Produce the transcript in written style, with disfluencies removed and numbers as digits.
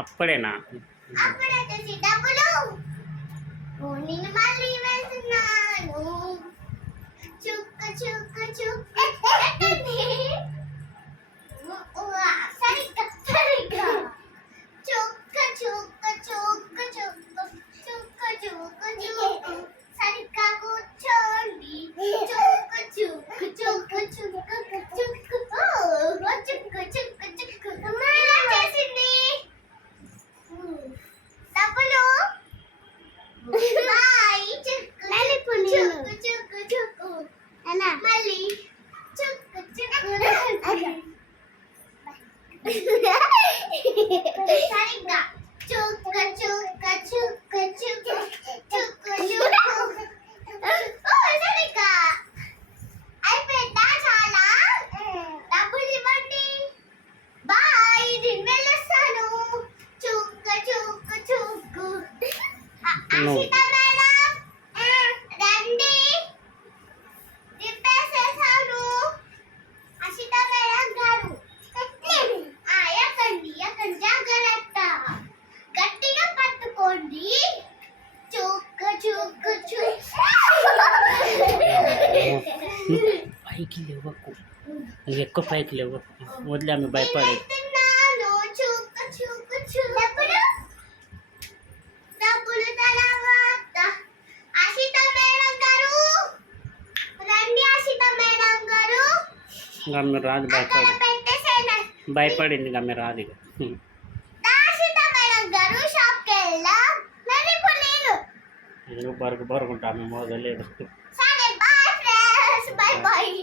అప్పుడేనా నేను మళ్ళీ వెళ్తున్నాను చుక్క చుక్క చుక్క సరిగ్గా సరిగ్గా చుక్క చుక్క చుక్క చుక్క చుక్క చుక్క చుక్క సరిగ్గా కూర్చోండి చుక్క చుక్క చుక్క చుక్క చుక్క చుక్క చుక్క చుక్క ఇలా చేసింది డబ్బులు బాయ్ చుక్క చుక్క చుక్క చుక్క అలా మళ్ళీ చుక్క చుక్క సరిగ్గా చుక్క చుక్క చుక్క చుక్క చుక్క చుక్క సరిగ్గా అయిపోయిందా చాలా డబ్బులు ఇవ్వండి బాయ్ నేను వెళ్ళొస్తాను చుక్క చుక్క చుక్క అక్షిత మేడం రండి రిపేసేసాను అక్షిత మేడం గారు ఎక్కండి ఎక్కండి జాగ్రత్త గట్టిగా పట్టుకోండి చుక్క చుక్క చుక్క పైకి లేవకు నువ్వు ఎక్కువ పైకి లేవకు వదిలే ఆమె భయపడే వెళ్తున్నాను చుక్క చుక్క చుక్క డబ్బులు తర్వాత అక్షిత మేడం గారు రండి అక్షిత మేడం గారు ఇంకా ఆమె రాదు అక్కడ పెట్టేసేనా భయపడింది ఇంకా ఆమె రాదు ఇక అక్షిత మేడం గారు షాప్కి వెళ్ళా మరి ఇప్పుడు నేను నువ్వు బరుగు బరుగుంటా ఆమె మోగలేదు సరే బాయ్ ఫ్రెండ్స్ బాయ్ బాయ్